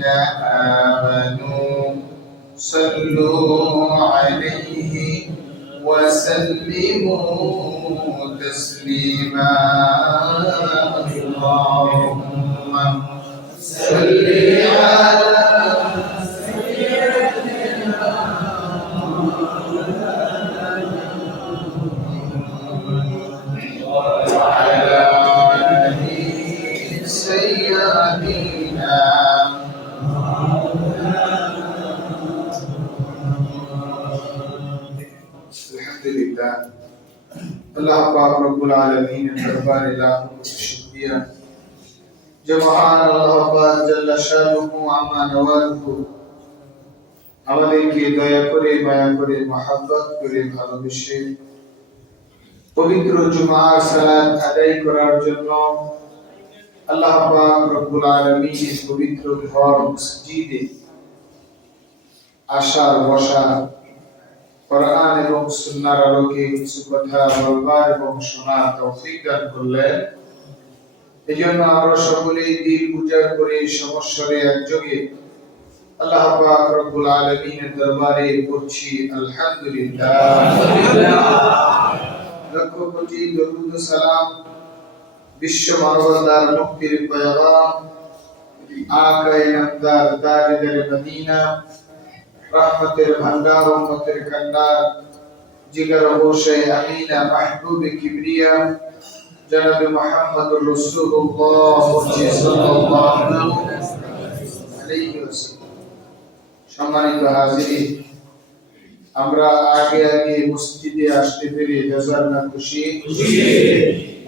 الذين آمنوا صلوا عليه وسلموا تسليما اللهم صل على وعلى آل سيدنا अल्हम्दुलिल्लाह अल्लाह पाक रब्बुल आलमीन दरबार लाखों शुक्रिया जो महान अल्लाह पाक जल्ला शानुहु अम्मा नवाजुहु আমাদেরকে দয়া করে মায়া করে মহব্বত করে ভালোবেসে পবিত্র জুমার সালাত আদায় করার জন্য আল্লাহ পাক রব্বুল আলামিনের পবিত্র ঘর মসজিদে আসার বসা কোরআন এবং সুন্নাহর আলোকে কিছু কথা বলবার এবং শোনার তৌফিক দান করলেন। এজন্য আমরা সকলেই দিল উজাড় করে সমস্বরে একযোগে আল্লাহ পাক রব্বুল আলামিনের দরবারে পড়ছি আলহামদুলিল্লাহ। লক্ষ কোটি দরুদ ও সালাম বিশ্ব মানবতার মুক্তির পয়গাম আকায়ে নামদার তাজদার মদিনা रहमतेर भंडार उम्मतेर कंडार जिगर होशे अमीना महबूब किबरिया जनाब मुहम्मदुर रसूलुल्लाह सल्लल्लाहु अलैहि वसल्लम। সম্মানিত হাজিরিন, আমরা আগে আগে মসজিদে আসতে পেরে হাজার না খুশি,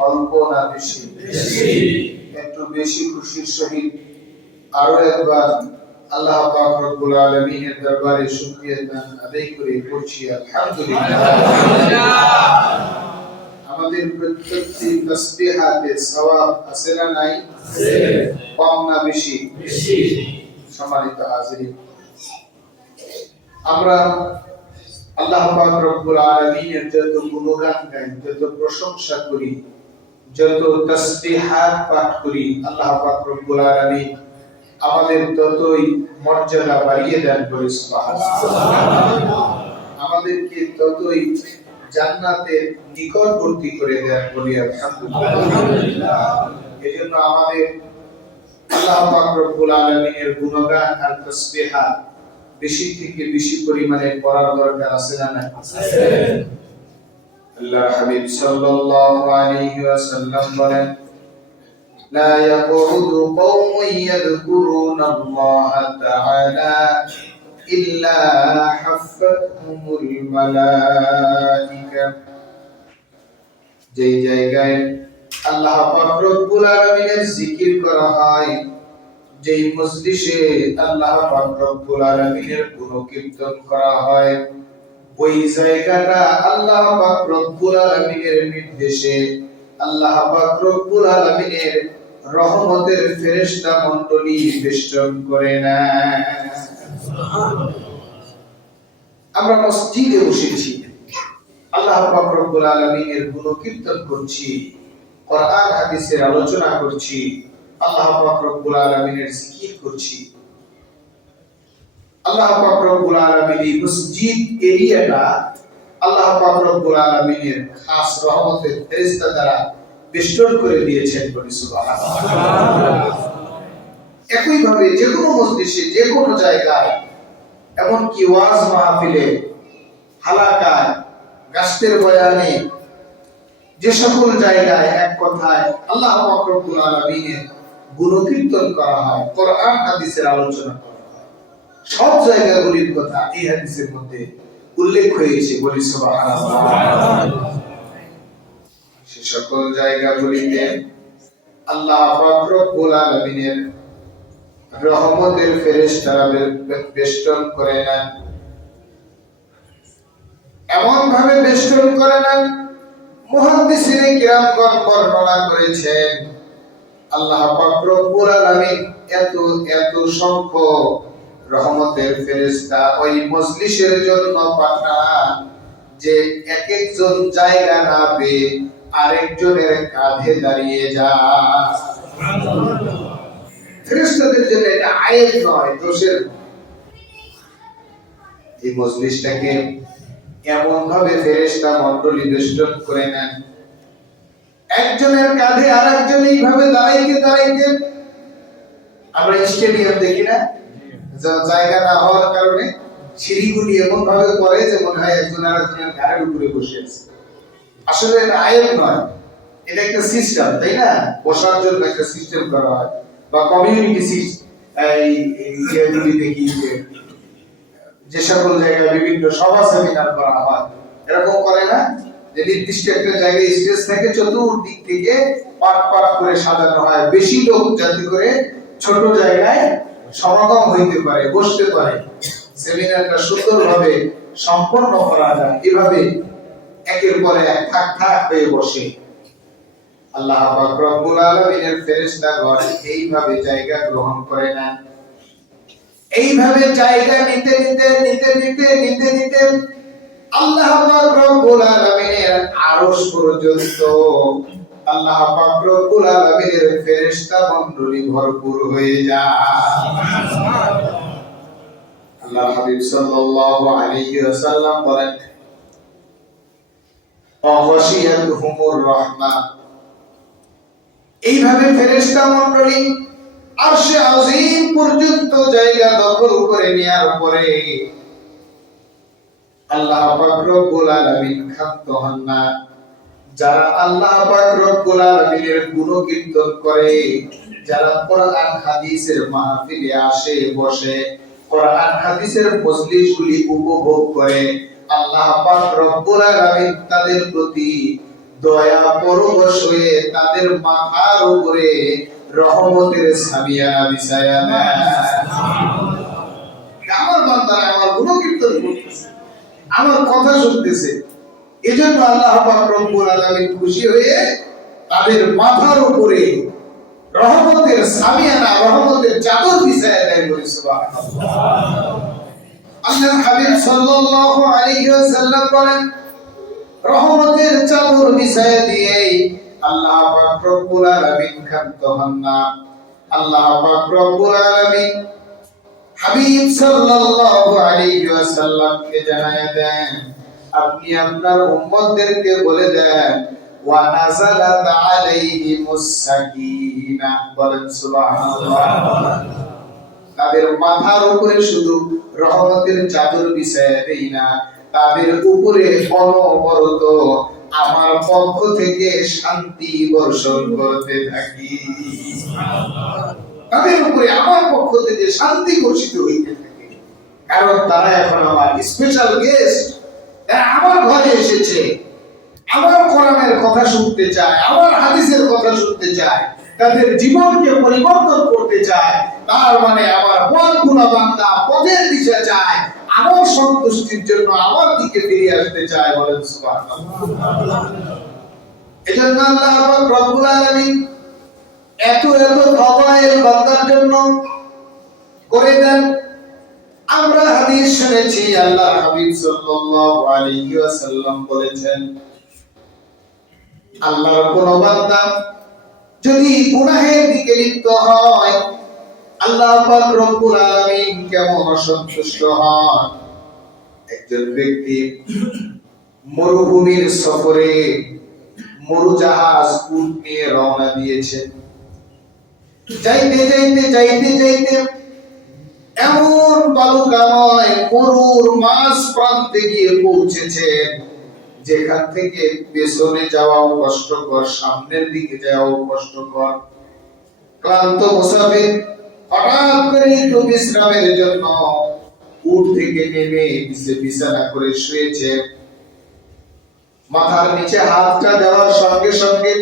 অল্প না বেশি, একটু বেশি খুশির সহিত আরো একবার আল্লাহ পাক রব্বুল আলামিনের দরবারে শুকরিয়া আদায় করে পড়ছি আলহামদুলিল্লাহ। আমাদের প্রত্যেকটি তাসবিহাতে সওয়াব আছে না নাই? কম না বেশি? সম্মানিত হাজিরিন, আমরা আল্লাহ পাক রব্বুল আলামিনের যত গুণগান গাই, যত প্রশংসা করি, যত তাসবিহাত পাঠ করি, আল্লাহ পাক রব্বুল আলামিন আমাদের ততই মর্যাদা বাড়িয়ে দেন করে সুবহানাল্লাহ। আমাদেরকে ততই জান্নাতের নিকটবর্তী করে দেন বলি আলহামদুলিল্লাহ। এজন্য আমাদের আল্লাহ পাক রব্বুল আলামিনের গুণগান আর তাসবিহাত বেশি থেকে বেশি পরিমাণে পড়ার দরকার আছে না নাই? আল্লাহর হাবিব সাল্লাল্লাহু আলাইহি ওয়াসাল্লাম বলেন, لا يقعد قوم يذكرون الله تعالى إلا حفتهم الملائكة। যেই জায়গায় আল্লাহ পাক রব্বুল আলামিনের জিকির করা হয়, যেই মজলিসে আল্লাহ পাক রব্বুল আলামিনের গুণকীর্তন করা হয়, ওই জায়গাটা আল্লাহ পাক রব্বুল আলামিনের নির্দেশে আল্লাহ পাক রব্বুল আলামিনের রহমতের ফেরেশতা মণ্ডলী বেষ্টন করে না। আমরা মসজিদে বসেছি, আল্লাহ পাক রব্বুল আলামিনের গুণকীর্তন করছি, কোরআন হাদিসের আলোচনা করছি, আল্লাহ পাক রব্বুল আলামিনের জিকির করছি। আল্লাহ পাক রব্বুল আলামিন এই মসজিদ এরিয়াটা আল্লাহ পাক রব্বুল আলামিনের খাস রহমতের ফেরেশতা দ্বারা বেষ্টন করে দিয়েছেন বলি সুবহানাল্লাহ। একই ভাবে যে কোনো মজলিসে, যে কোনো জায়গায়, এমন কি ওয়াজ মাহফিলে, হালাকায়, গাস্তের বয়ানে, যে সকল জায়গায় এক কথায় আল্লাহ পাক রব্বুল আলামিনের গুণকীর্তন করা হয়, কোরআন হাদিসের আলোচনা করা হয়, সব জায়গাগুলির কথা এই হাদিসের মধ্যে উল্লেখ হয়েছে বলি সুবহানাল্লাহ। সে সকল জায়গাগুলিতে আল্লাহ পাক রব্বুল আলামিনের রহমতের ফেরেশতারা বেষ্টন করে নেন, এমন ভাবে বেষ্টন করে নেন, মুহাদ্দিসিনে কিরামগণ বর্ণনা করেছেন আল্লাহ পাক রব্বুল আলামিন এত এত সংখ্যক রহমতের ফেরেশতা ওই মজলিসের জন্য পাঠান যে এক একজন জায়গা না পেয়ে আরেকজনের কাঁধে দাঁড়িয়ে যায়। ফেরেশতাদের জন্য এটা আয়েব নয়, দোষের। এই মজলিসটাকে এমন ভাবে ফেরেশতা মণ্ডলী বেষ্টন করে নেন, একজনের কাঁধে আর একজন এইভাবে দাঁড়াইতে দাঁড়াইতে, আমরা স্টেডিয়াম দেখি না, জায়গা না হওয়ার কারণে সিঁড়িগুলি এমন ভাবে করে যে মনে হয় একজন আর একজনের ঘাড়ের উপরে বসে আছে। আসলে এটা আয়েব নয়, এটা একটা সিস্টেম, তাই না? বসার জন্য একটা সিস্টেম করা হয়, বা কমিউনিটি সিস্টেম। এই ইয়েগুলি দেখি যে সকল জায়গায় বিভিন্ন সভা সেমিনার করা হয়, এরকম করে না যে নির্দিষ্ট একটা জায়গায় স্টেজ থেকে চতুর্দিক থেকে পাট পাট করে সাজানো হয়, বেশি লোক যাতে করে ছোট জায়গায় সমাগম হইতে পারে, বসতে পারে, সেমিনারটা সুন্দরভাবে সম্পন্ন করা যায়। এভাবে একের পর এক থাক থাক হয়ে বসে। আল্লাহ পাক রব্বুল আলামিনের ফেরেশতাগণ এইভাবে জায়গা গ্রহণ করে না। এইভাবে জায়গা নিতে নিতে নিতে নিতে নিতে নিতে আল্লাহ পাক রব্বুল আলামিনের আরশ পর্যন্ত আল্লাহ পাক রব্বুল আলামিনের ফেরেশতা মণ্ডলী ভরপুর হয়ে যায়। আল্লাহর হাবিব সাল্লাল্লাহু আলাইহি ওয়াসাল্লাম বলেন, অগশিয়াতুহুমুর রাহমা, এইভাবে ফেরেশতা মণ্ডলী আরশে আজিম পর্যন্ত জায়গা দখল করে নেয়ার পরে আল্লাহ পাক রব্বুল আলামিন ক্ষান্ত হন না। যারা আল্লাহ পাক রব্বুল আলামিনের গুণকীর্তন করে, যারা কোরআন হাদিসের মাহফিলে আসে বসে, কোরআন হাদিসের মজলিসগুলি উপভোগ করে, আল্লাহ পাক রব্বুল আলামিন তাদের প্রতি দয়া পরবশ হয়ে তাদের মাথার উপরে রহমতের ছাবিয়ানা বিছায়া দেন। আমার বান্দারা আমার গুণকীর্তন করতেছে, আমার কথা শুনতেছে, এজন্য আল্লাহ পাক রব্বুল আলামিন খুশি হয়ে তাদের মাথার উপরে রহমতের ছাবিয়ানা, রহমতের চাদর বিছায়া দেয়। বলি সুবহানাল্লাহ। আল্লাহর হাবিব সাল্লাল্লাহু আলাইহি ওয়াসাল্লাম বলেন, রহমতের চাদর বিছায়া দিয়ে আল্লাহ পাক রব্বুল আলামিন ক্ষান্ত হন না। আল্লাহ পাক রব্বুল আলামিন হাবিব সাল্লাল্লাহু আলাইহি ওয়াসাল্লামকে জানায়া দেন, আপনি আপনার উম্মতদেরকে বলে দেন, ওয়া নাযালাত আলাইহিমুস সাকিনা। বলেন সুবহানাল্লাহ। তাদের মাথার উপরে শুধু রহমতের চাদর বিছায়া দেই না, তাদের উপরে অনবরত আমার পক্ষ থেকে শান্তি বর্ষণ করতে থাকি। তাদের উপরে আমার পক্ষ থেকে শান্তি বর্ষিত হইতে থাকে, কারণ তারা এখন আমার স্পেশাল গেস্ট। তারা আমার ঘরে এসেছে, আমার কোরআনের কথা শুনতে চায়, আমার হাদিসের কথা শুনতে চায়, তাদের জীবনকে পরিবর্তন করতে চায়। তার মানে আমার পথগুলো বান্দা পথের দিশা চায়, আমার সন্তুষ্টির জন্য আমার দিকে ফিরে আসতে চায়। বলেন সুবহানাল্লাহ। এজন্য আল্লাহ পাক রব্বুল আলামিন এত এত ফদাইল বান্দার জন্য করে দেন। আমরা হাদিস শুনেছি, আল্লাহর হাবিব সাল্লাল্লাহু আলাইহি ওয়াসাল্লাম বলেছেন, আল্লাহর কোন বান্দা যদি গুনাহের দিকে লিপ্ত হয়, আল্লাহ পাক রব্বুল আলামিন কেমন অসন্তুষ্ট হন। একজন ব্যক্তি মরুভূমির সফরে মরুজাহাজ উট নিয়ে রওনা দিয়েছে। যাইতে যাইতে যাইতে যাইতে এমন বালুকাময় মরুর মাঝ প্রান্তে গিয়ে পৌঁছেছে, যেখান থেকে পেছনে যাওয়াও কষ্টকর, সামনের দিকে যাওয়াও কষ্টকর। ক্লান্ত মুসাফির হঠাৎ করে একটু বিশ্রামের জন্য উট থেকে নেমে বিছানা করে শুয়েছে। মাথার নিচে হাতটা দেওয়ার সঙ্গে সঙ্গে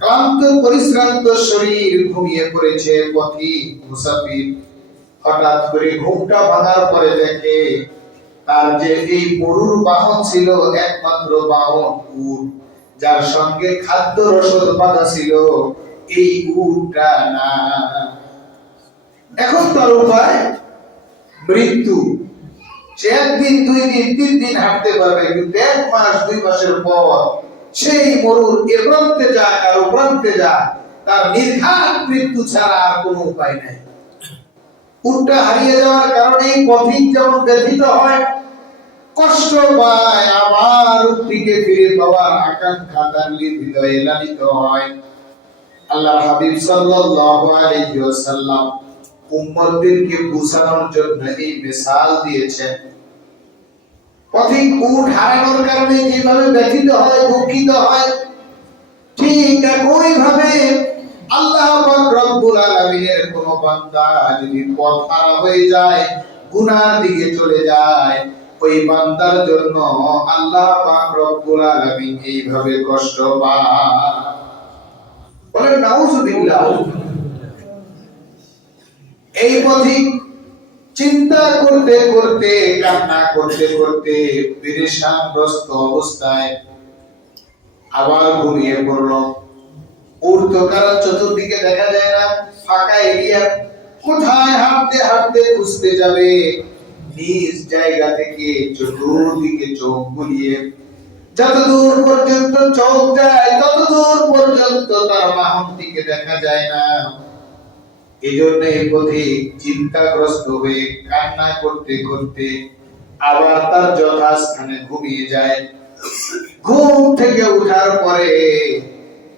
ক্লান্ত পরিশ্রান্ত শরীর ঘুমিয়ে পড়েছে। পথিক মুসাফির হঠাৎ করে ঘুমটা ভাঙার পরে দেখে তার যে এই মরুর বাহন ছিল, একমাত্র বাহন উট, যার সঙ্গে খাদ্য রসদ বাঁধা ছিল, এই উটটা না। এখন তার উপায় মৃত্যু। সে একদিন, দুই দিন, তিন দিন হাঁটতে পারবে, কিন্তু 1 মাস 2 মাসের পর সেই মরুর এ প্রান্তে যায় আর ও প্রান্তে যায়, তার নির্ঘাত মৃত্যু ছাড়া আর কোনো উপায় নাই। উটটা হারিয়ে যাওয়ার কারণে পথিক যেমন ব্যথিত হয়, কষ্ট পায়, আবার উটটিকে ফিরে পাওয়ার আকাঙ্ক্ষা তার হৃদয়ে লালিত হয়। আল্লাহর হাবিব সাল্লাল্লাহু আলাইহি ওয়াসাল্লাম উম্মতদেরকে বোঝানোর জন্য এই মিসাল দিয়েছেন। পথিক উট হারানোর কারণে যেভাবে ব্যথিত হয়, দুঃখিত হয়, ঠিক একই ভাবে আল্লাহ পাক রব্বুল আলামিনের কোন বান্দা যদি পথ হারা হয়ে যায়, গুনার দিকে চলে যায়, ওই বান্দার জন্য আল্লাহ পাক রব্বুল আলামিন এইভাবে কষ্ট পায়। বলেন নাউজুবিল্লাহ। এই পথিক চিন্তা করতে করতে, কান্না করতে করতে পেরেশানগ্রস্ত অবস্থায় আবার ঘুমিয়ে পড়ল। উর্ধ্বকার চতুর্দিকে দেখা যায় না, ফাঁকা এরিয়া, কোথায় হাঁটতে হাঁটতে খুঁজতে যাবে। নিজ জায়গা থেকে চতুর্দিকে চোখ বুলিয়ে যতদূর পর্যন্ত চোখ যায় ততদূর পর্যন্ত তার বাহনটিকে দেখা যায় না। এই জন্য এই পথিক চিন্তাগ্রস্ত হয়ে কান্না করতে করতে আবার তার যথাস্থানে ঘুমিয়ে যায়। ঘুম থেকে ওঠার পরে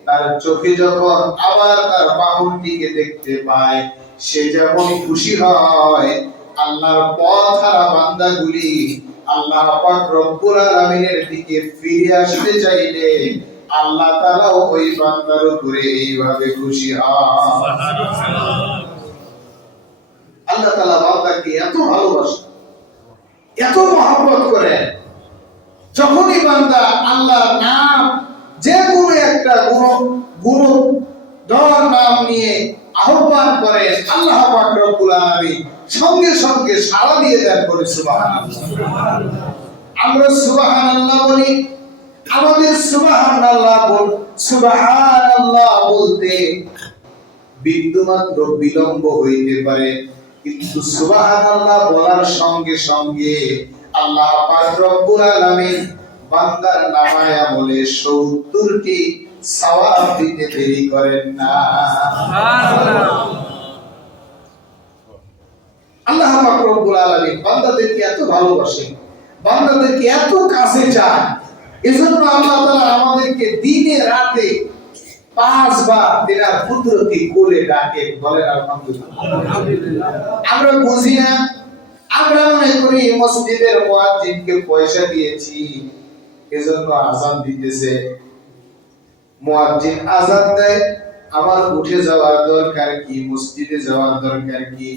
তার চোখে যখন আবার তার বাহনটিকে দেখতে পায়, সে যেমন খুশি হয়, আল্লাহর পথ হারা বান্দাগুলি আল্লাহ পাক রব্বুল আলামিনের দিকে ফিরে আসতে চাইলে আল্লাহ তাআলাও ওই বান্দার উপরে এইভাবে খুশি হয়। আল্লাহ তাআলা বান্দাকে এত ভালোবাসেন, এত মহব্বত করেন, যখনই বান্দা আল্লাহর নাম, যে কোনো একটা গুণধর নাম নিয়ে আহ্বান করে, আল্লাহ পাক রব্বুল আলামিন সঙ্গে সঙ্গে সাড়া দিয়ে দেন। বলে সুবহানাল্লাহ। আমরা সুবহানাল্লাহ বলি, আমাদের সুবহানাল্লাহ বলতে বিন্দুমাত্র বিলম্ব হইতে পারে, কিন্তু সুবহানাল্লাহ বলার সঙ্গে সঙ্গে আল্লাহ পাক রব্বুল আলামিন বান্দার নামায়ে আমলে ৭০টি সওয়াব দিতে দেরি করেন না। সুবহানাল্লাহ। আল্লাহ পাক রব্বুল আলামিন বান্দাদেরকে এত ভালোবাসেন, বান্দাদেরকে এত কাছে চান, এজন্য আল্লাহ তাআলা আমাদেরকে দিনে রাতে ৫ বার তেনার কুদরতি কোলে ডাকে। বলেন আলহামদুলিল্লাহ। আমরা বুঝি না, আমরা মনে করি মসজিদের মুয়াজ্জিনকে পয়সা দিয়েছি এজন্য আযান দিতেছে, মুয়াজ্জিন আযান দেয়, আমার উঠে যাওয়ার দরকার কি, মসজিদে যাওয়ার দরকার কি।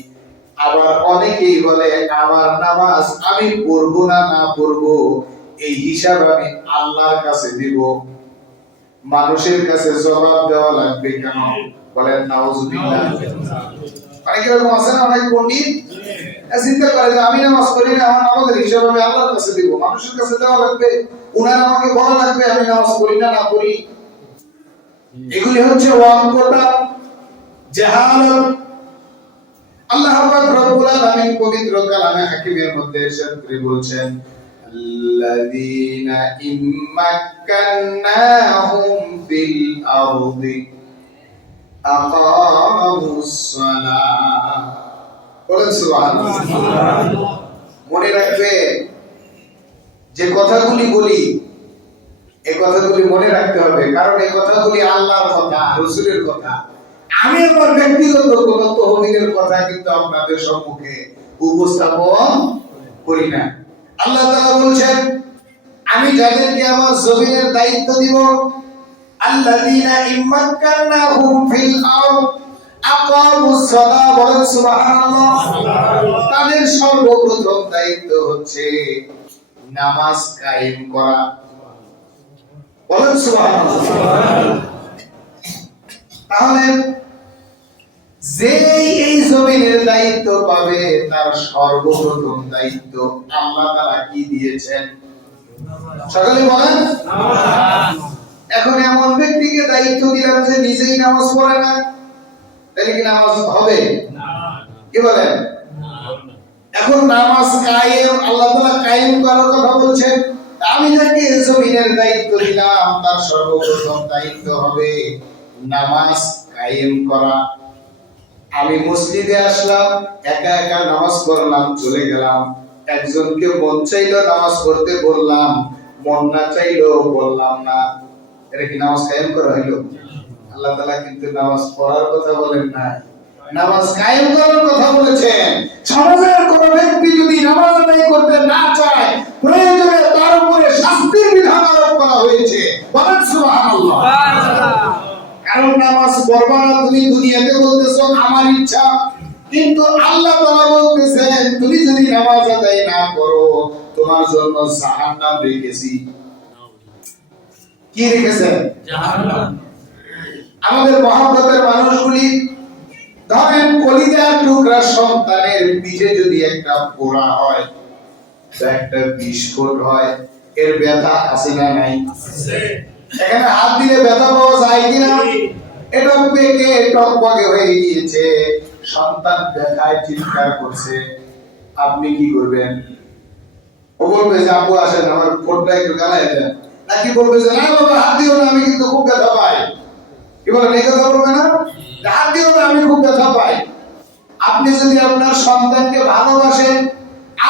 আবার অনেকেই বলে আমার নামাজ আমি পড়বো না পড়বো এই হিসাব আমি আল্লাহর কাছে দিব, মানুষের কাছে জবাব দেওয়া লাগবে কেন? বলেন নাউজুবিল্লাহ। অনেকে এরকম আছে না, অনেক পণ্ডিত চিন্তা করে যে আমি নামাজ পড়ি না, আমার নামাজের হিসাব আমি আল্লাহর কাছে দিব, মানুষের কাছে দেওয়া লাগবে, উনার আমাকে বলা লাগবে আমি নামাজ পড়ি না পড়ি। এগুলি হচ্ছে ওয়াঙ্কটা, জাহালাত। আল্লাহ পাক রব্বুল আলামিন পবিত্র কালামে হাকিমের মধ্যে ইরশাদ করে বলছেন, আল্লাযীনা ইম্মাক্কান্নাহুম ফিল আরদি আকামুস সালাহ। বলেন সুবহানাল্লাহ। মনে রাখবে যে কথাগুলি বলি, এই কথাগুলি মনে রাখতে হবে, কারণ এই কথাগুলি আল্লাহর কথা, রাসূলের কথা। আমি আমার ব্যক্তিগত কোন তহবিলের কথা কিন্তু আপনাদের সম্মুখে উপস্থাপন করি না। আল্লাহ তাআলা বলেন, আমি যাদেরকে আমার জমিনের দায়িত্ব দিব, আল্লাযীনা ইম্মাক্কান্নাহুম ফিল আরদ আকামুস সালাহ। বলেন সুবহানাল্লাহ। তাদের সর্বপ্রথম দায়িত্ব হচ্ছে নামাজ কায়েম করা। বলেন সুবহানাল্লাহ। তাহলে যে এই জমিনের দায়িত্ব পাবে তার সর্বপ্রথম দায়িত্ব আল্লাহ তাআলা কি দিয়েছেন? সকলে বলেন নামাজ। এখন এমন ব্যক্তিকে দায়িত্ব দিলাম যে নিজেই নামাজ পড়ে না, তাহলে কি নামাজ হবে না? কি বলেন? এখন নামাজ কায়েম, আল্লাহ তাআলা কায়েম করার কথা বলছেন। আমি যাকে জমিনের দায়িত্ব দিলাম তার সর্বপ্রথম দায়িত্ব হবে নামাজ কায়েম করা। আমি মসজিদে আসলাম, একা একা নামাজ পড়লাম, চলে গেলাম। একজনকে মন চাইলো নামাজ পড়তে বললাম, মন না চাইলো বললাম না। এটা কি নামাজ কায়েম করা হইলো? আল্লাহ তাআলা কিন্তু নামাজ পড়ার কথা বলেন না, নামাজ কায়েম করার কথা বলেছেন। সমাজের কোন ব্যক্তি যদি নামাজ আদায় করতে না চায়, প্রয়োজনে তার উপরে শাস্তির বিধান আরোপ করা হয়েছে। বলেন সুবহানাল্লাহ। কারণ নামাজ পড়বা না, তুমি দুনিয়াতে বলতেছো আমার ইচ্ছা, কিন্তু আল্লাহ তাআলা বলতেছেন তুমি যদি নামাজ আদায় না করো তোমার জন্য জাহান্নাম রেখেছি। কি রেখেছেন? জাহান্নাম। আমাদের মহব্বতের মানুষগুলি, ধরেন কলিজার টুকরা সন্তানের পিঠে যদি একটা পোড়া হয়, একটা বিস্ফোট হয়, এর ব্যথা আছে না নাই? এখানে হাত দিলে ব্যথা পাওয়া যায় কিনা? এটা পেকে টকবগে হয়ে গিয়েছে, সন্তান ব্যথায় চিৎকার করছে, আপনি কি করবেন? ও বলবে যে আব্বু আসেন আমার ফোনটা একটু গালায় দেন, নাকি বলবে যে না বাবা হাত দিও না আমি কিন্তু খুব ব্যথা পাই? কি বলেন? এই কথা বলবে না? হাত দিও না আমি খুব ব্যথা পাই। আপনি যদি আপনার সন্তানকে ভালোবাসেন,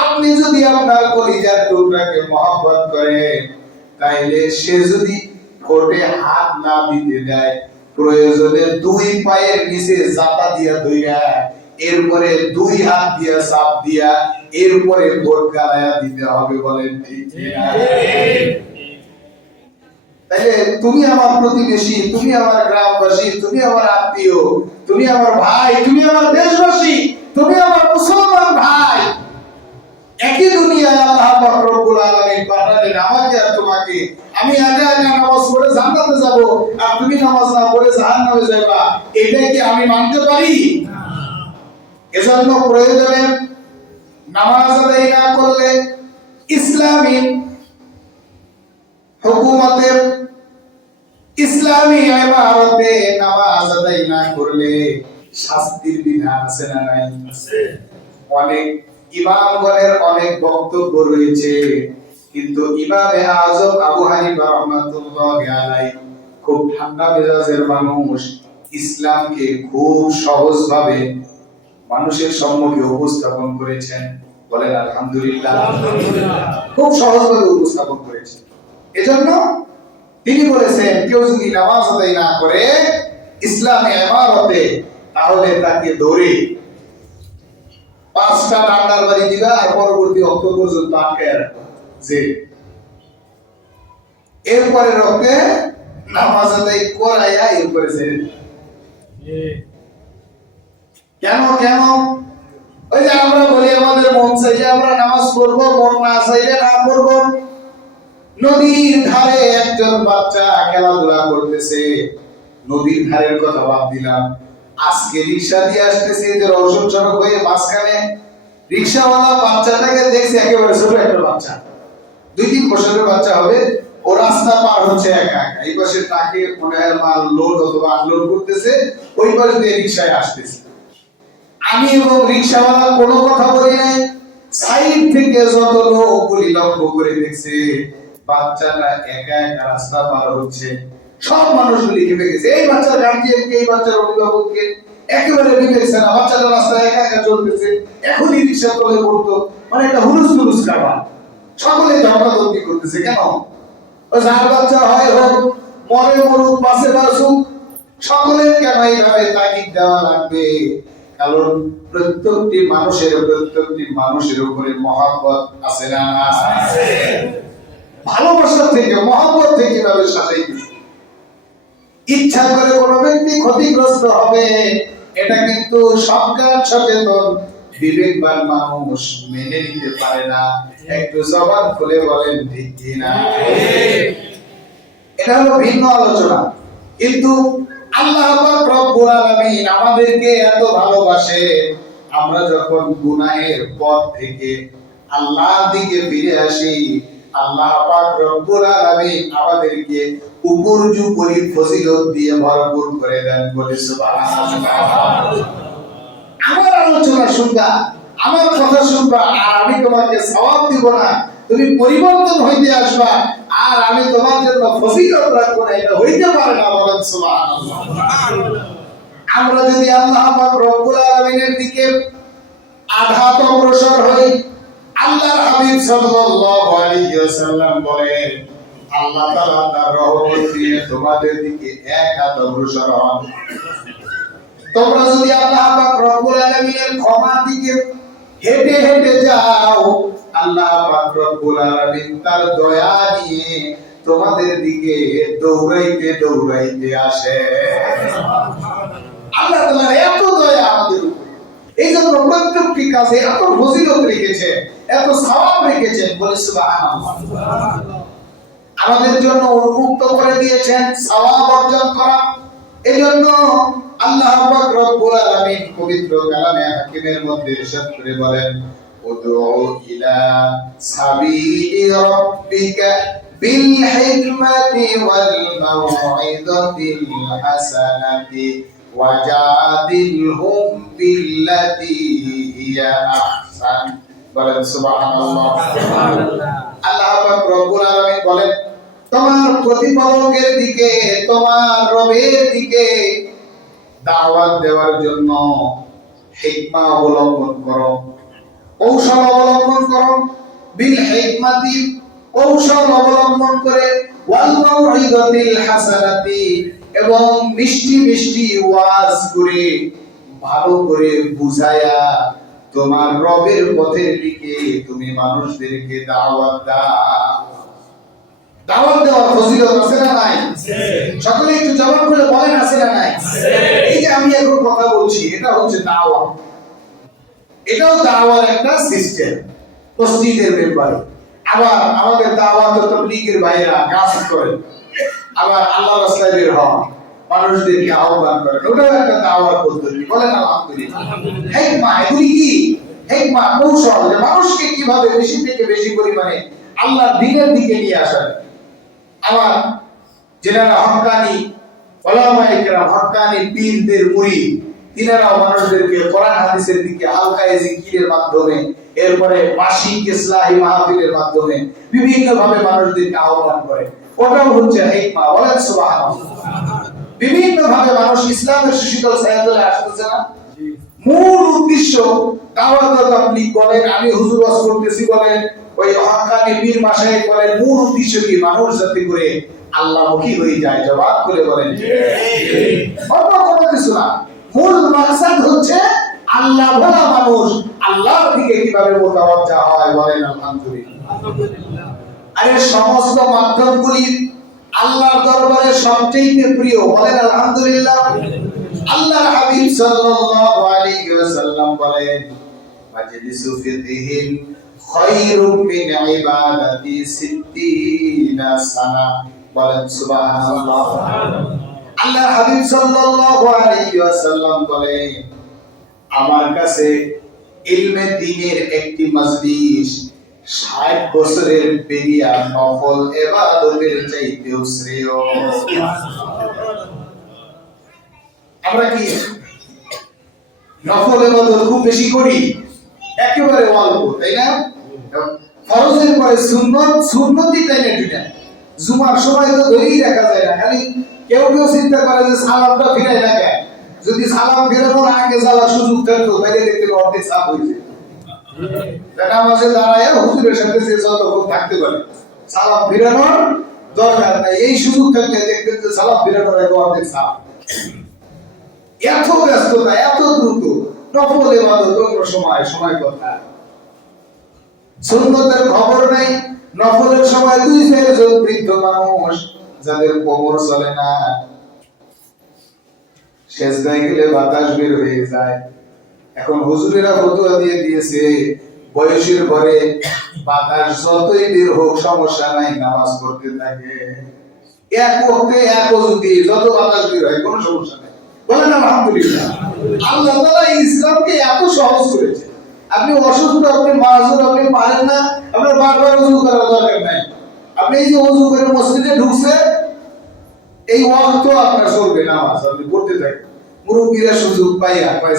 আপনি যদি আপনার কলিজার টুকরাকে মহব্বত করেন, তাইলে সে যদি ঠোঁটে হাত না দিতে দেয়, প্রয়োজনে দুই পায়ের নিচে জাতা দিয়া ধইরা, এরপরে দুই হাত দিয়া চাপ দিয়া, এরপরে ঠোঁট গালায়া দিতে হবে। বলেন ঠিক কিনা? তাইলে তুমি আমার প্রতিবেশী, তুমি আমার গ্রামবাসী, তুমি আমার আত্মীয়, তুমি আমার ভাই, তুমি আমার দেশবাসী, তুমি আমার মুসলমান ভাই। একই দুনিয়ায় আল্লাহ পাক রব্বুল আলামিন পাঠালেন আমাকে আর তোমাকে। আমি একা একা নামাজ পড়ে জান্নাতে যাব, আর তুমি নামাজ না পড়ে জাহান্নামে যাবা, এটাই কি আমি মানতে পারি? এজন্য প্রয়োজনে নামাজ আদায় না করলে, ইসলামী হুকুমতের ইসলামী ইবাদতে নামাজ আদায় না করলে শাস্তির বিধান আছে না নাই? অনেক ইমামগণের অনেক বক্তব্য রয়েছে, কিন্তু ইমামে আযম আবু হানিফা রাহমাতুল্লাহি আলাইহি খুব ঠান্ডা মেজাজের মানুষ, ইসলামকে খুব সহজভাবে মানুষের সম্মুখে উপস্থাপন করেছেন। বলেন আলহামদুলিল্লাহ। খুব সহজভাবে উপস্থাপন করেছেন। এজন্য তিনি বলেছেন কেউ যদি নামাজ আদায় না করে ইসলামী ইবাদতে, তাহলে তাকে ধরে 5টা ডান্ডার বাড়ি দিবা আর পরবর্তী অক্ত পর্যন্ত আটকায় রাখবা। যে এরপরে রকে নামাজ আদায় করাইয়া এরপরে ছেড়ে দিবা। কেন কেন? ওই যে আমরা বলি আমাদের মন চাইলে আমরা নামাজ পড়বো, মন না চাইলে না পড়বো। নদীর ধারে একজন বাচ্চা খেলাধুলা করতেছে, নদীর ধারের কথা বাদ দিলাম, আজকে রিকশা দিয়ে আসতেছে, যে রওশন সড়ক হয়ে মাঝখানে রিকশাওয়ালা বাচ্চাটাকে দেখছে, একেবারে ছোট একটা বাচ্চা, 2-3 বছরের বাচ্চা হবে, ও রাস্তা পার হচ্ছে একা একা, এই পাশে তাকে মনে হয় মাল লোড অথবা আনলোড করতেছে, ওই পাশে দিয়ে রিকশায় আসতেছে। আমি এবং রিকশাওয়ালা কোনো কথা বলি নাই, সাইড থেকে যত লোকগুলি লক্ষ্য করে দেখছে বাচ্চাটা একা একা রাস্তা পার হচ্ছে। সব মানুষগুলি খেপে গেছে, এই বাচ্চার গার্জিয়ানকে, এই বাচ্চার অভিভাবককে একেবারে বিবেকছে না, বাচ্চাটা রাস্তায় একা একা চলতেছে, এখনই রিকশা তলে পড়তো, মানে একটা হুলুস তুলুস কারবার। সকলে ঝগড়াঝগড়ি করতেছে। কেন? ও যার বাচ্চা হয় হোক, মরে মরুক, বাসে বাসুক, সকলের কেন এইভাবে তাগিদ দেওয়া লাগবে? কারণ প্রত্যেকটি মানুষের উপরে মহব্বত আছে না? আছে। ভালোবাসা থেকে, মহব্বত থেকে ভাবে শাসাই দিচ্ছে। ইচ্ছা করে কোনো ব্যক্তি ক্ষতিগ্রস্ত হবে, এটা কিন্তু সজ্ঞান সচেতন বিবেকবান মানুষ মেনে নিতে পারে না। একটু জবান খুলে বলেন ঠিক কি না? এটা হলো ভিন্ন আলোচনা। কিন্তু আল্লাহ পাক রব্বুল আলামিন আমাদেরকে এত ভালোবাসে, আমরা যখন গুনাহের পথ থেকে আল্লাহর দিকে ফিরে আসি, আল্লাহ পাক রব্বুল আলামিন আমাদেরকে উপর্যুপরি ফজিলত দিয়ে ভরপুর করে দেন। বলে সুবহানাল্লাহ। আমার আলোচনা শুনবা, আমার কথা শুনবা, আর আমি তোমাকে সওয়াব দিব না, তুমি পরিবর্তন হইতে আসবা, আর আমি তোমার জন্য ফজিলত রাখবো না, এটা হইতে পারে না। বলেন সুবহানাল্লাহ। আমরা যদি আল্লাহ পাক রব্বুল আলামিনের দিকে আঘাত অগ্রসর হই, আল্লাহর হাবিব সাল্লাল্লাহু আলাইহি ওয়াসাল্লাম বলেন আল্লাহ তাআলা তার রহমত দিয়ে তোমাদের দিকে এক হাত অগ্রসর হন। তোমরা যদি আল্লাহ পাক রব্বুল আলামিনের ক্ষমার দিকে হেঁটে হেঁটে যাও, আল্লাহ পাক রব্বুল আলামিন তার দয়া নিয়ে তোমাদের দিকে দৌড়াইতে দৌড়াইতে আসে। আল্লাহ তাআলার এত দয়া আমাদের উপর, এই জন্য প্রত্যেকটি কাজে এত ফজিলত রেখেছে, এত সওয়াব রেখেছে, বলে সুবহানাল্লাহ। আমাদের জন্য উন্মুক্ত করে দিয়েছেন সওয়াব অর্জন করা। এজন্য আল্লাহ পাক রব্বুল আলামিন পবিত্র কালামে হাকিমের মধ্যে ইরশাদ করে বলেন উদউ ইলা সাবিলি রাব্বিকা বিল হিকমাতি ওয়াল মাউইযাতিল হাসানাতি ওয়াজাদিলহুম বিল্লাতী হিয়া আহসান। বলেন সুবহানাল্লাহ। আল্লাহ পাক রব্বুল আলামিন বলেন তোমার প্রতিপালকের দিকে, তোমার রবের দিকে দাওয়াত দেওয়ার জন্য হিকমা অবলম্বন করো, কৌশল অবলম্বন করো। বিল হিকমাতি, কৌশল অবলম্বন করে, ওয়াল মাউইযাতিল হাসানাতি, এবং মিষ্টি মিষ্টি ওয়াজ করে, ভালো করে বুঝায়া তোমার রবের পথের দিকে তুমি মানুষদেরকে দাওয়াত দাও। দাওয়াত দেওয়ার ফজিলত আছে না নাই? সকলে একটু জবাব করে বলেন আছে না নাই? এই যে আমি এখন কথা বলছি, এটা হচ্ছে দাওয়াত। এটাও দাওয়ার একটা সিস্টেম, মসজিদের মেম্বার। আবার আমাদের দাওয়াত ও তাবলীগের ভাইরা কাজ করে, আবার আল্লাহর রাস্তায় বের হন, মানুষদেরকে আহ্বান করেন, ওটাও একটা দাওয়ার পদ্ধতি। বলেন আলহামদুলিল্লাহ। হিকমা, এগুলি কি? হিকমা, কৌশল, যে মানুষকে কিভাবে বেশি থেকে বেশি পরিমাণে আল্লাহর দ্বীনের দিকে নিয়ে আসা। আবার যারা হক্কানি ওলামায়ে কেরাম, হক্কানি পীরদের মুরিদ, তিনারাও মানুষদেরকে কোরআন হাদিসের দিকে হালকা জিকিরের মাধ্যমে, এরপরে মাসিক ইসলাহি মাহফিলের মাধ্যমে বিভিন্ন ভাবে মানুষদেরকে আহ্বান করে। ওটাও হচ্ছে হিকমা। বলেন সুবহানাল্লাহ। বিভিন্ন ভাবে মানুষ ইসলামের সুশীতল ছায়াতলে আসতেছে না? মূল উদ্দেশ্য দাওয়াত ও তাবলীগ বলেন, আমি হুজুর ওয়াজ করতেছি বলেন, ওই হক্কানি পীর মাশায়েখ বলেন, মূল উদ্দেশ্য কি? মানুষ যাতে করে আল্লাহমুখী হয়ে যায়। জবাব করে বলেন অন্য কোনো কিছু না। মূল মাকসাদ হচ্ছে আল্লাহ ভোলা মানুষ আল্লাহর দিকে কিভাবে মুতাওয়াজ্জা হয়। বলেন আলহামদুলিল্লাহ। আরে সমস্ত মাধ্যমগুলি আল্লাহর দরবারে সবচেয়ে প্রিয়। বলেন আলহামদুলিল্লাহ। আল্লাহর হাবিব সাল্লাল্লাহু আলাইহি ওয়াসাল্লাম বলেন মাজলিসু ফিকহিন খায়রুম মিন ইবাদাতি 60 সানা। বলেন সুবহানাল্লাহ। আল্লাহর হাবিব সাল্লাল্লাহু আলাইহি ওয়াসাল্লাম বলেন আমার কাছে ইলমে দ্বীনের একটি মজলিস 60 বছরের পেরিয়া নফল ইবাদতের চাইতেও শ্রেয়। আমরা কি নফল ইবাদত খুব বেশি করি? একেবারে অল্প, তাই না? ফরজের পরে সুন্নত, সুন্নতই তাই না দুইটা। জুমার সময় তো ধরেই রাখা যায় না। খালি কেউ কেউ চিন্তা করে যে সালামটা ফিরাই রাখে, যদি সালাম ফেরানোর আগে যাওয়ার সুযোগ থাকতো তাহলে দেখতে অর্ধেক চাপ হয়ে যেত। নামাজে দাঁড়ায় হুজুরের সাথে সে যতক্ষণ থাকতে পারে, সালাম ফেরানোর দরকার নাই। এই সুযোগ থাকলে দেখতেন যে সালাম ফেরানোর আগে অর্ধেক চাপ। এত ব্যস্ততা, এত দ্রুত নফল ইবাদত অন্য সময় সময় কথা। সুন্নতের খবর নাই। নফলের সময় 2-4 জন বৃদ্ধ মানুষ যাদের কোমর চলে না, সেজদায় গেলে বাতাস বের হয়ে যায়। এখন হুজুরেরা ফতোয়া দিয়ে দিয়েছে বয়সের পরে বাতাস যতই বের হোক সমস্যা নাই, নামাজ পড়তে থাকে। এক ওয়াক্তে এক ওযুতে যত বাতাস বের হয় কোনো সমস্যা নাই। বলেন আলহামদুলিল্লাহ। আল্লাহ তাআলা ইসলামকে এত সহজ করেছে। আপনি অসুস্থ, আপনি মাযুর, আপনি পারেন না, আপনার বারবার ওযু করার দরকার নাই। আপনি এই যে ওযু করে মসজিদে ঢুকছেন, এই ওয়াক্ত আপনার চলবে নামাজ, আপনি পড়তে থাকেন। মুরব্বীরা সুযোগ পাইয়া কয়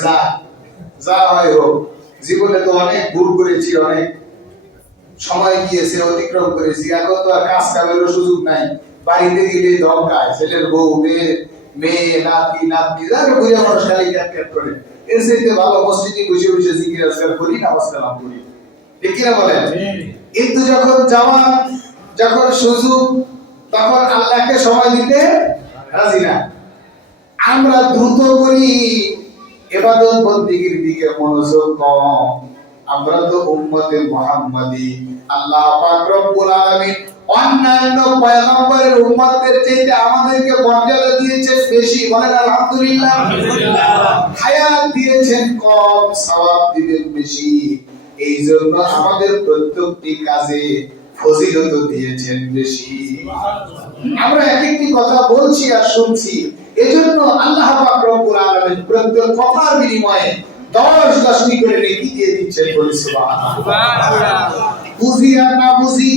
যা হয় হোক, জীবনে তো অনেক ভুল করেছি, অনেক সময় গিয়েছে, অতিক্রম করেছি, এখন তো আর কাজ কামেরও সুযোগ নাই। বাড়িতে গেলে ধমকায়, ছেলের বউ মেয়ে মেয়ে নাতি নাতি যারা বুঝে মানুষ খালি ক্যাট করে, এর চাইতে ভালো মসজিদে বসে বসে জিকির আজকাল করি, নামাজ কালাম করি, ঠিক কিনা বলেন? কিন্তু যখন জামান, যখন সুযোগ, তখন আল্লাহকে সময় দিতে রাজি না। আমরা দ্রুত করি, ইবাদত বন্দেগীর দিকে মনোযোগ কম। আমরা তো উম্মতে মুহাম্মাদি। আল্লাহ পাক রব্বুল আলামিন অন্যান্য পয়গম্বরের উম্মতদের চাইতে আমাদেরকে মর্যাদা দিয়েছেন বেশি, বলেন আলহামদুলিল্লাহ। হায়াত দিয়েছেন কম, সওয়াব দিবেন বেশি। এই জন্য আমাদের প্রত্যেকটি কাজে ফজিলত দিয়েছেন বেশি। আমরা এক একটি কথা বলছি আর শুনছি, এজন্য আল্লাহ পাক রব্বুল আলামিন প্রত্যেক কথার বিনিময়ে 10-10টি করে নেকি দিয়ে দিচ্ছেন, বলি সুবহানাল্লাহ। বুঝি আর না বুঝি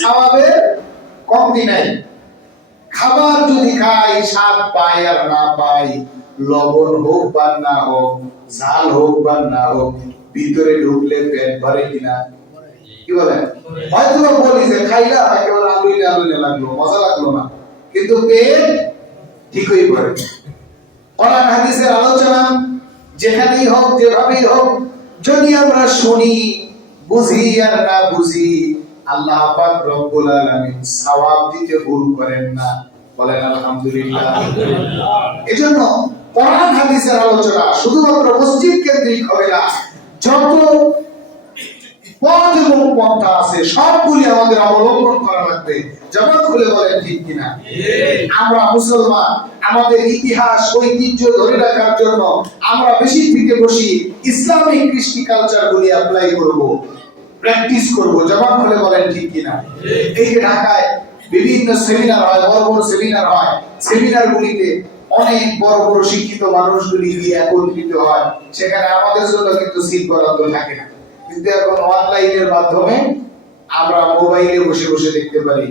সওয়াবের কমতি নাই। খাবার যদি খাই, স্বাদ পাই আর না পাই, লবণ হোক বা না হোক, ঝাল হোক বা না হোক, ভিতরে ঢুকলে পেট ভরে কিনা? কি বলেন? হয়তো বলি যে খাইলা একেবারে আলুইলে লাগলো, মজা লাগলো না, কিন্তু পেট ঠিকই ভরে। কোরআন হাদিসের আলোচনা যেখানেই হোক, যেভাবেই হোক, যদি আমরা শুনি, বুঝি আর না বুঝি, আল্লাহ পাক রব্বুল আলামিন সওয়াব দিতে ভুল করেন না, বলেন আলহামদুলিল্লাহ। এজন্য কোরআন হাদিসের আলোচনা শুধুমাত্র মসজিদ কেন্দ্রিক হবে না, যত পথ এবং পন্থা আছে সবগুলি আমাদের অবলম্বন করা লাগবে। জবান খুলে বলেন ঠিক কিনা? আমরা মুসলমান, আমাদের ইতিহাস ঐতিহ্য ধরে রাখার জন্য আমরা বেশি থেকে বসি ইসলামিক কৃষ্টি কালচার গুলি অ্যাপ্লাই করব, প্র্যাকটিস করব। জবান খুলে বলেন ঠিক কিনা? এই যে ঢাকায় বিভিন্ন সেমিনার হয়, বড় বড় সেমিনার হয়, সেমিনার গুলিতে অনেক বড় বড় শিক্ষিত মানুষগুলি গিয়ে একত্রিত হয়, সেখানে আমাদের জন্য কিন্তু সিট বরাদ্দ থাকে না। কিন্তু এখন অনলাইনের মাধ্যমে আমরা মোবাইলে বসে বসে দেখতে পারি।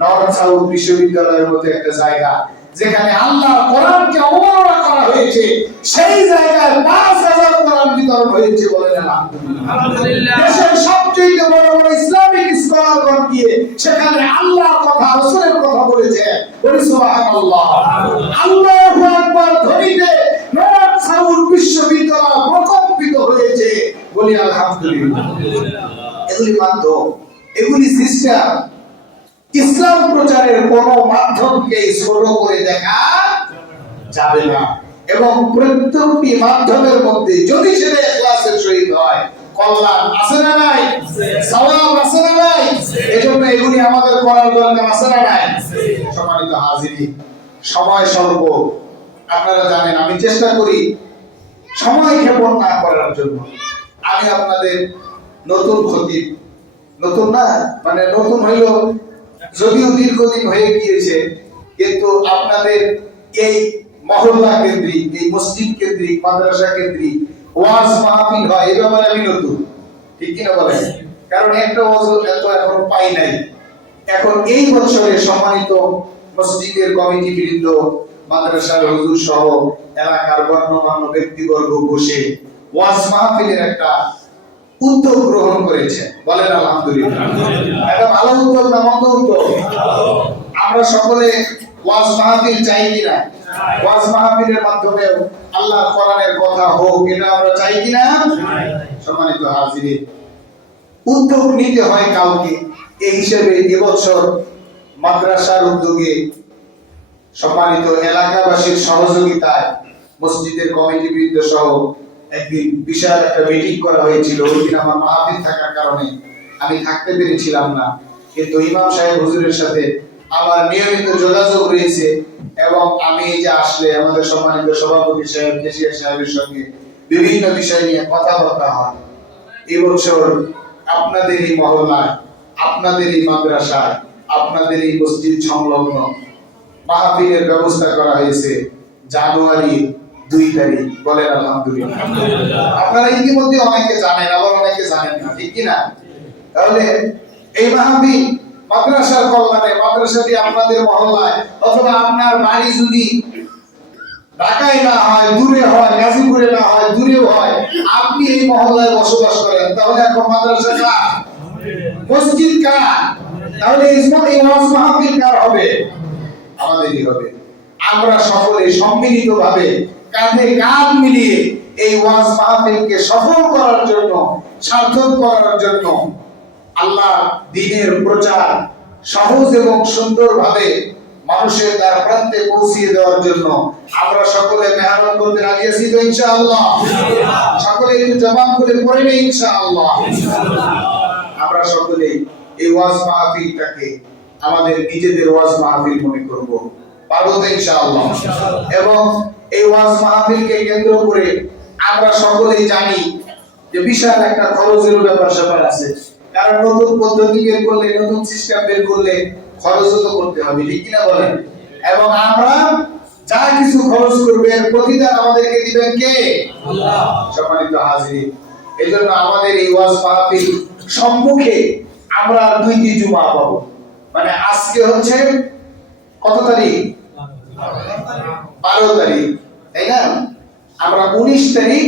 নর্থ সাউথ বিশ্ববিদ্যালয়ের মধ্যে একটা জায়গা যেখানে আল্লাহর কোরআনকে অবমাননা করা হয়েছে, সেই জায়গায় 5000 কোরআন বিতরণ হয়েছে, বলেন আলহামদুলিল্লাহ। দেশের সবচেয়ে বড় বড় ইসলামিক স্কলারগণ গিয়ে সেখানে আল্লাহর কথা, রাসূলের কথা বলেছে, বলি সুবহানাল্লাহ। আল্লাহু আকবার ধ্বনিতে নর্থ সাউথ বিশ্ববিদ্যালয় প্রকম্পিত হয়েছে, বলি আলহামদুলিল্লাহ। এগুলি মাধ্যম, এগুলি সিস্টেম। ইসলাম প্রচারের কোন মাধ্যমকে ছোট করে দেখা যাবে না, এবং প্রত্যেকটি মাধ্যমের মধ্যে যদি সেটা ইখলাসের সহিত হয়, কল্যাণ আছে না নাই? সওয়াব আছে না নাই? এজন্য এগুলি আমাদের করার দরকার আছে না নাই? সম্মানিত হাজিরিন, সময় স্বল্প, আপনারা জানেন আমি চেষ্টা করি সময় ক্ষেপণ না করার জন্য। আমি আপনাদের নতুন খতিব, নতুন না মানে নতুন হইল যদিও দীর্ঘদিন হয়ে গিয়েছে, কিন্তু আপনাদের এই মহল্লা কেন্দ্রিক, এই মসজিদ কেন্দ্রিক, মাদ্রাসা কেন্দ্রিক ওয়াজ মাহফিল হয়, এই ব্যাপারে আমি নতুন, ঠিক কিনা বলেন? কারণ একটা ওয়াজ এত এখন পাই নাই। এখন এই বছরে সম্মানিত মসজিদের কমিটি বৃন্দ, মাদ্রাসার হুজুর সহ এলাকার গণ্যমান্য ব্যক্তিবর্গ বসে ওয়াজ মাহফিলের একটা উদ্যোগ গ্রহণ করেছে, বলেন আলহামদুলিল্লাহ। এটা ভালো উদ্যোগ না মন্দ উদ্যোগ? আমরা সকলে ওয়াজ মাহফিল চাই কিনা? ওয়াজ মাহফিলের মাধ্যমে আল্লাহর কোরআনের কথা হোক, এটা আমরা চাই কিনা? সম্মানিত হাজিরিন, উদ্যোগ নিতে হয় কাউকে। এই হিসেবে এবছর মাদ্রাসার উদ্যোগে, সম্মানিত এলাকাবাসীর সহযোগিতায়, মসজিদের কমিটি বৃন্দ সহ একদিন বিশাল একটা মিটিং করা হয়েছিল। ওই দিন আমার মাহফিল থাকার কারণে আমি থাকতে পেরেছিলাম না, কিন্তু ইমাম সাহেব হুজুরের সাথে আমার নিয়মিত যোগাযোগ রয়েছে, এবং আমি যে আসলে আমাদের সম্মানিত সভাপতি সাহেব, কেশিয়া সাহেবের সঙ্গে বিভিন্ন বিষয় নিয়ে কথাবার্তা হয়। এবছর আপনাদের এই মহল্লায়, আপনাদের এই মাদ্রাসায়, আপনাদের এই মসজিদ সংলগ্ন মাহফিলের ব্যবস্থা করা হয়েছে জানুয়ারি 2 তারিখ, বলেন আলহামদুলিল্লাহ। আপনারা ইতিমধ্যে অনেকে জানেন, আবার অনেকে জানেন না, ঠিক কি না? তাহলে এই মাহফিল মাদ্রাসার কল্যাণে, মাদ্রাসাটি আপনাদের মহল্লায়, অথবা আপনার বাড়ি যদি ঢাকায় না হয়, দূরে হয়, গাজীপুরে না হয়, দূরেও হয়, আপনি এই মহল্লায় বসবাস করেন, তাহলে এখন মাদ্রাসা কার? মসজিদ কার? তাহলে এই ওয়াজ মাহফিল কার হবে? আমাদেরই হবে। আমরা সকলে সম্মিলিতভাবে কাঁধে কাঁধ মিলিয়ে এই ওয়াজ মাহফিলকে সফল করার জন্য, সার্থক করার জন্য, আল্লাহ দ্বীনের প্রচার সহজ এবং সুন্দরভাবে মানুষের দ্বার প্রান্তে পৌঁছিয়ে দেওয়ার জন্য আমরা সকলে মেহনত করতে রাজি আছি তো ইনশাআল্লাহ? সকলে একটু জবান খুলে পড়ে নেই ইনশাআল্লাহ। আমরা সকলে এই ওয়াজ মাহফিলটাকে আমাদের নিজেদের ওয়াজ মাহফিল মনে করব, পারবো তো ইনশাআল্লাহ? এবং এই ওয়াজ মাহফিলকে কেন্দ্র করে আমরা সকলেই জানি যে বিশাল একটা খরচের ব্যাপার আছে, কারণ নতুন পদ্ধতি বের করলে, নতুন সিস্টেম বের করলে খরচও তো করতে হবে, ঠিক কিনা বলেন? এবং আমরা যা কিছু খরচ করবে এর প্রতিদান আমাদেরকে দিবেন কে? আল্লাহ। সম্মানিত হাজির, এজন্য আমাদের এই ওয়াজ মাহফিল সম্মুখে আমরা 2টি জুমা পাবো। মানে আজকে হচ্ছে কত তারিখ? 12 তারিখ, তাই না? আমরা 19 তারিখ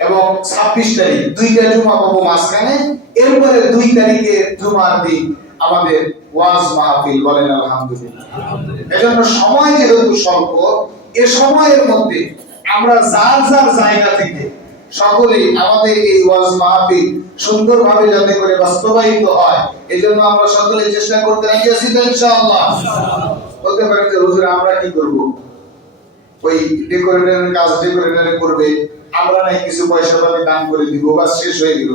এবং 26 তারিখ 2টা জুমা পাবো মাঝখানে। এরপরে 2 তারিখে জুমার দিন আমাদের ওয়াজ মাহফিল, বলেন আলহামদুলিল্লাহ। এজন্য সময় যেহেতু স্বল্প, এ সময়ের মধ্যে আমরা যার যার জায়গা থেকে সকলেই আমাদের এই ওয়াজ মাহফিল সুন্দরভাবে যাতে করে বাস্তবায়িত হয়, এজন্য আমরা সকলে চেষ্টা করতে রাজি আছি তো ইনশাআল্লাহ? বলতে পারেন যে হুজুর আমরা কি করব? ওই ডেকোরেটরের কাজ ডেকোরেটরে করবে, আমরা নাই কিছু পয়সা পাবে দান করে দিব, বাস শেষ হয়ে গেল,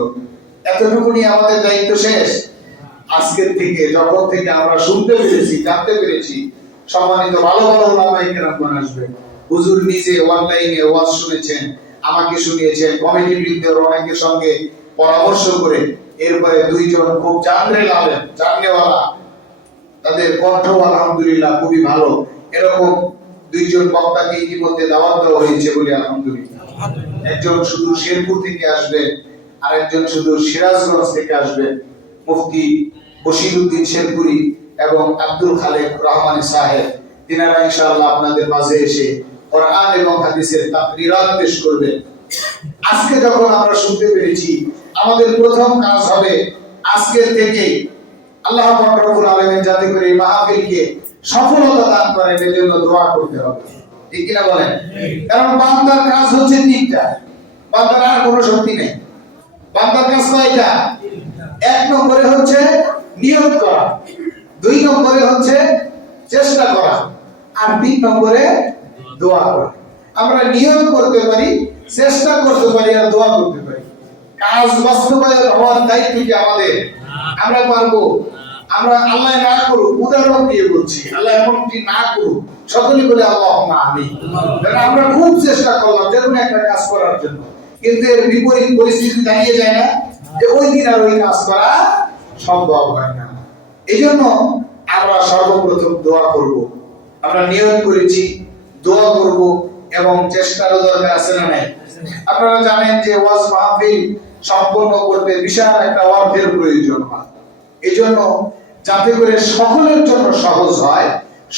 এতটুকুনি আমাদের দায়িত্ব শেষ? আজকের থেকে, যখন থেকে আমরা শুনতে পেরেছি, জানতে পেরেছি সম্মানিত ভালো ভালো ওলামায়ে কেরাম আসবে, হুজুর নিজে অনলাইনে ওয়াজ শুনেছেন, আমাকে শুনিয়েছেন, কমিটি বৃন্দের অনেকের সঙ্গে পরামর্শ করে এরপরে 2 জন খুব জাননেওয়ালা, তাদের কণ্ঠ আলহামদুলিল্লাহ খুবই ভালো, এরকম 2 জন বক্তাকে ইতিমধ্যে দাওয়াত দেওয়া হয়েছে বলে আলহামদুলিল্লাহ। একজন শুধু শেরপুর থেকে আসবে, আর একজন শুধু সিরাজগঞ্জ থেকে আসবে, মুফতি বশিরউদ্দিন শেরপুরি এবং আব্দুল খালেক রহমানী সাহেব। তিনারা ইনশাআল্লাহ আপনাদের মাঝে এসে কোরআন এবং হাদিসের তাকরিরাত পেশ করবেন। আজকে যখন আমরা শুনতে পেরেছি, আমাদের প্রথম কাজ হবে আজকের থেকে আল্লাহ পাক রব্বুল আলামিন যাতে করে এই মাহফিলকে সফলতা দান করেন, এর জন্য দোয়া করতে হবে, ঠিক কিনা বলেন? কারণ বান্দার কাজ হচ্ছে 3টা, বান্দার আর কোনো শক্তি নেই। বান্দার কাজ কয়টা? 1 নম্বরে হচ্ছে নিয়ত করা, 2 নম্বরে হচ্ছে চেষ্টা করা, আর 3 নম্বরে দোয়া করা। আমরা নিয়ত করতে পারি, চেষ্টা করতে পারি, আর দোয়া করতে পারি। কাজ বাস্তবায়ন হওয়ার দায়িত্ব কি আমাদের? আমরা পারবো? আমরা আল্লাহ না করুক, উদাহরণ দিয়ে বলছি, আল্লাহ এমনটি না করুক, সকলে বলে আল্লাহুম্মা আমিন। আমরা খুব চেষ্টা করলাম যে কোনো একটা কাজ করার জন্য, কিন্তু এর বিপরীত পরিস্থিতি দাঁড়িয়ে যায় না, যে ওই দিন আর ওই কাজ করা সম্ভব হয় না। এইজন্য আমরা সর্বপ্রথম দোয়া করব। আমরা নিয়ত করেছি, দোয়া করব, এবং চেষ্টারও দরকার আছে না নাই? আপনারা জানেন যে ওয়াজ মাহফিল সম্পন্ন করতে বিশাল একটা অর্থের প্রয়োজন হয়। এইজন্য যাতে করে সকলের জন্য সহজ হয়,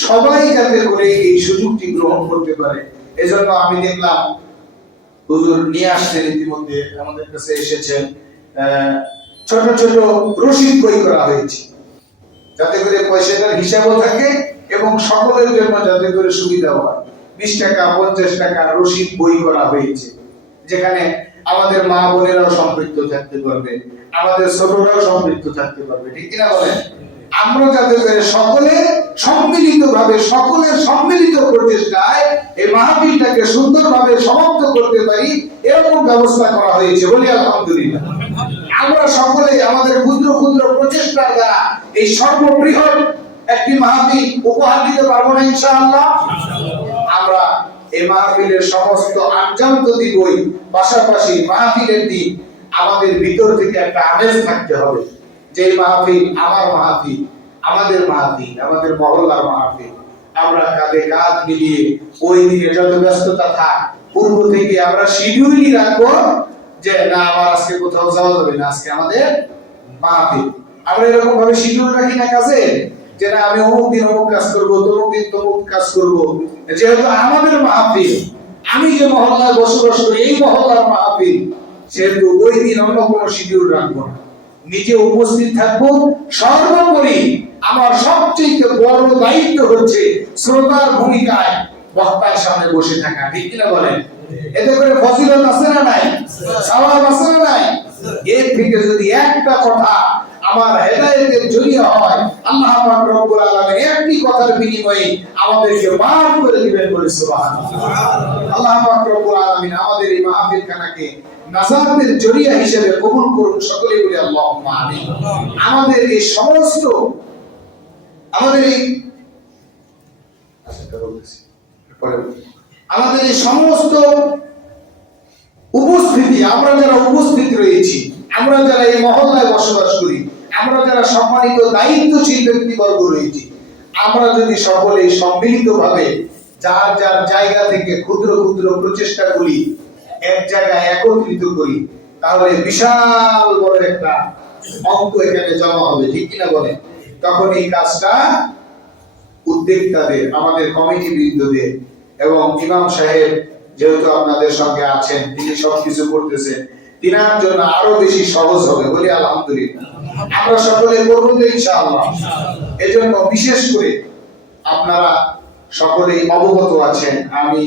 সবাই যাতে করে এই সুযোগটি গ্রহণ করতে পারে, এজন্য আমি দেখলাম হুজুর নিয়ে আসছেন, ইতিমধ্যে আমাদের কাছে এসেছেন, ছোট ছোট রসিদ বই করা হয়েছে, যাতে করে পয়সাটার হিসাবও থাকে এবং সকলের জন্য যাতে করে সুবিধা হয়। 20 টাকা 50 টাকা রসিদ বই করা হয়েছে, যেখানে আমাদের মা বোনেরাও সম্পৃক্ত থাকতে পারবে, আমাদের ছোটরাও সম্পৃক্ত থাকতে পারবে, ঠিক কিনা বলেন? আমরা যাতে করে সকলে সম্মিলিতভাবে, সকলের সম্মিলিত প্রচেষ্টায় এই মাহফিলটাকে সুন্দরভাবে সমাপ্ত করতে পারি, এরকম ব্যবস্থা করা হয়েছে বলি আলহামদুলিল্লাহ। আমরা সকলে আমাদের ক্ষুদ্র ক্ষুদ্র প্রচেষ্টার দ্বারা এই সর্ববৃহৎ একটি মাহফিল উপহার দিতে পারবো না ইনশাআল্লাহ? আমরা এই মাহফিলের সমস্ত আঞ্জাম তো দিবই, পাশাপাশি মাহফিলের দিন আমাদের ভিতর থেকে একটা আমেজ থাকতে হবে যে মাহফিল আমার মাহফিল, আমাদের মাহফিল, আমাদের মহল্লার মাহফিল। আমরা কাঁধে কাঁধ মিলিয়ে ওই দিনে যত ব্যস্ততা থাক, পূর্ব থেকে আমরা শিডিউলই রাখবো যে না, আমার আজকে কোথাও যাওয়া যাবে না, আজকে আমাদের মাহফিল। আমরা এরকম ভাবে শিডিউল রাখি না কাজে, যে না আমি অমুক দিন অমুক কাজ করবো, তমুক দিন তমুক কাজ করবো। যেহেতু আমাদের মাহফিল, আমি যে মহল্লায় বসবাস করি এই মহল্লার মাহফিল, সেহেতু ওই দিন অন্য কোনো শিডিউল রাখবো না। নিজে উপস্থিত থাকবো। সর্বোপরি আমার সবচেয়ে বড় দায়িত্ব হচ্ছে শ্রোতার ভূমিকায় বক্তার সামনে বসে থাকা। ঠিক কিনা বলেন? এতে করে ফজিলত আছে না নাই? সওয়াব আছে না নাই? এর থেকে যদি একটা কথা আমার হেদায়েতের জরিয়া হয়, আল্লাহ পাক রব্বুল আলামিন একটি কথার বিনিময়ে আমাদেরকে মাফ করে দিবেন বলে সুবহানাল্লাহ। আল্লাহ পাক রব্বুল আলামিন আমাদের এই মাহফিল খানাকে নাজাতের জরিয়া হিসেবে কবুল করুন। সকলে বলি আল্লাহুম্মা আমিন। আমাদের এই সমস্ত উপস্থিতি, আমরা যারা উপস্থিত রয়েছি, আমরা যারা এই মহল্লায় বসবাস করি, আমরা যারা সম্মানিত দায়িত্বশীল ব্যক্তিবর্গ রয়েছি, আমরা যদি সকলে সম্মিলিতভাবে যার যার জায়গা থেকে ক্ষুদ্র ক্ষুদ্র প্রচেষ্টাগুলি এক জায়গায় একত্রিত করি, তাহলে বিশাল বড় একটা অঙ্ক এখানে জমা হবে। ঠিক কিনা বলে? তখন এই কাজটা উদ্যোক্তাদের, আমাদের কমিটি বৃন্দদের এবং ইমাম সাহেব যেহেতু আপনাদের সঙ্গে আছেন, তিনি সবকিছু করতেছেন, তিনার জন্য আরো বেশি সহজ হবে। বলি আলহামদুলিল্লাহ। আমরা সকলে করবো তো ইনশাআল্লাহ। এজন্য বিশেষ করে আপনারা সকলেই অবগত আছেন, আমি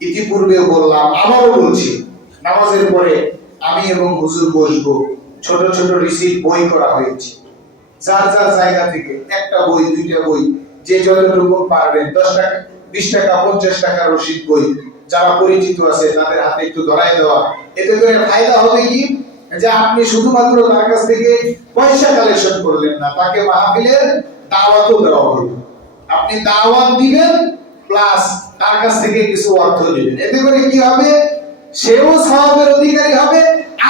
ইতিপূর্বে বললাম, আবারও বলছি, নামাজের পরে আমি এবং হুজুর বসবো। ছোট ছোট রিসিভ বই করা হয়েছে, যার যার জায়গা থেকে একটা বই, দুইটা বই, যে যতটুকু পারবেন, 10 টাকা, 20 টাকা, 50 টাকা রসিদ বই, যারা পরিচিত আছে তাদের হাতে একটু ধরায় দেওয়া। এতে করে ফায়দা হবে কি, যে আপনি শুধুমাত্র তার কাছ থেকে পয়সা কালেকশন করলেন না, তাকে মাহফিলের দাওয়াতও দেওয়া হলো। আপনি দাওয়াত দিবেন প্লাস তার কাছ থেকে কিছু অর্থ নেবেন। এতে করে কি হবে, সেও সওয়াবের অধিকারী হবে,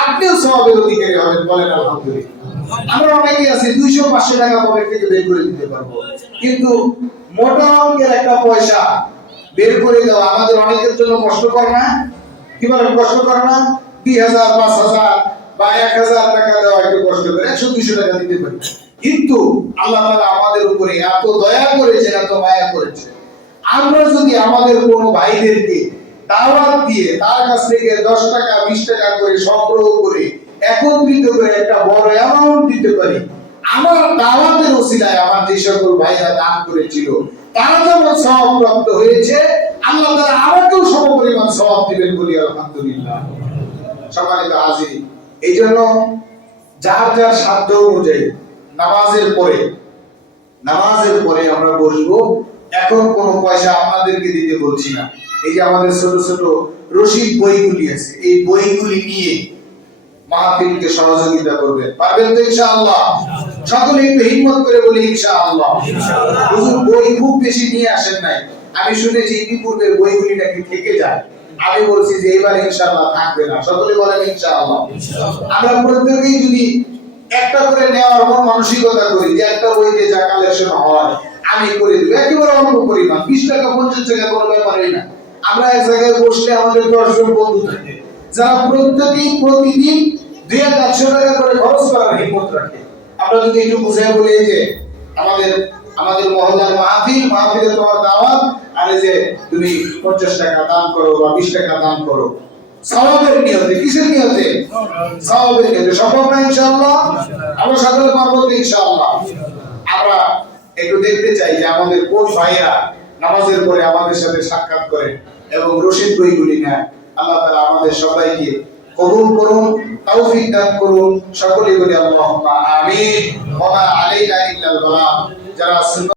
আপনিও সওয়াবের অধিকারী হবেন। বলেন আলহামদুলিল্লাহ। আমরা অনেকেই আছি 200-500 টাকা পকেট থেকে বের করে দিতে পারবো, কিন্তু মোটা অঙ্কের একটা পয়সা বের করে দেওয়া আমাদের অনেকের জন্য কষ্টকর না? কি বলেন, কষ্টকর না? 2000, 5000 বা 1000 টাকা দেওয়া একটু কষ্ট করে, 100-200 টাকা দিতে পারি। কিন্তু আল্লাহ তাআলা আমাদের উপরে এত দয়া করেছে, এত মায়া করেছে, আমরা যদি আমাদের কোনো ভাইদেরকে দাওয়াত দিয়ে তার কাছ থেকে 10 টাকা 20 টাকা করে সংগ্রহ করে একত্রিত করে একটা বড় অ্যামাউন্ট দিতে পারি, আমার দাওয়াতের ওসিলায় আমার যে সকল ভাইরা দান করেছিল তারা যেমন সওয়াব প্রাপ্ত হয়েছে, আল্লাহ তাআলা আমাকেও সমপরিমাণ সওয়াব দিবেন। বলি আলহামদুলিল্লাহ। সম্মানিত হাজির, এই জন্য যার যার সাধ্য অনুযায়ী নামাজের পরে আমরা বসবো। এখন কোনো পয়সা আপনাদেরকে দিতে বলছি না। এই যে আমাদের ছোট ছোট রসিদ বইগুলি আছে, এই বইগুলি নিয়ে মাহফিলকে সহযোগিতা করবেন। পারবেন তো ইনশাআল্লাহ? সকলে একটু হিম্মত করে বলি ইনশাআল্লাহ। হুজুর বই খুব বেশি নিয়ে আসেন নাই, আমি শুনেছি ইতিপূর্বে বইগুলি নাকি থেকে যায়। আমি বলছি যে এবার ইনশাআল্লাহ থাকবে না। সকলে বলেন ইনশাআল্লাহ। আমরা প্রত্যেকেই যদি একটা করে নেওয়ার মানসিকতা করি, যে একটা বইতে যা কালেকশন হয় আমি করে দেব, একেবারে অল্প পরিমাণ, 20 টাকা 50 টাকা কোনো ব্যাপারই না। আমরা এক জায়গায় বসলে আমাদের 10 জন বন্ধু থাকে, যারা প্রত্যেকেই প্রতিদিন 200-400 টাকা করে খরচ করার হিম্মত রাখে। আমরা যদি একটু বুঝাই বলি যে আমাদের মহল্লার মাহফিলে তোমার দাওয়াত, আর এই যে তুমি 50 টাকা দান করো বা 20 টাকা দান করো, সওয়াবের নিয়তে। কিসের নিয়তে? সওয়াবের নিয়তে। সম্ভব না ইনশাআল্লাহ? আমরা সকলে পারবো তো ইনশাআল্লাহ? আমরা একটু দেখতে চাই যে আমাদের কোন ভাইরা নামাজের পরে আমাদের সাথে সাক্ষাৎ করেন এবং রশিদ বইগুলি নেন। আল্লাহ তাআলা আমাদের সবাইকে কবুল করুন, তৌফিক দান করুন। সকলেই বলি আল্লাহুম্মা আমিন। ওয়া মা আলাইনা ইল্লাল বালাগ। যারা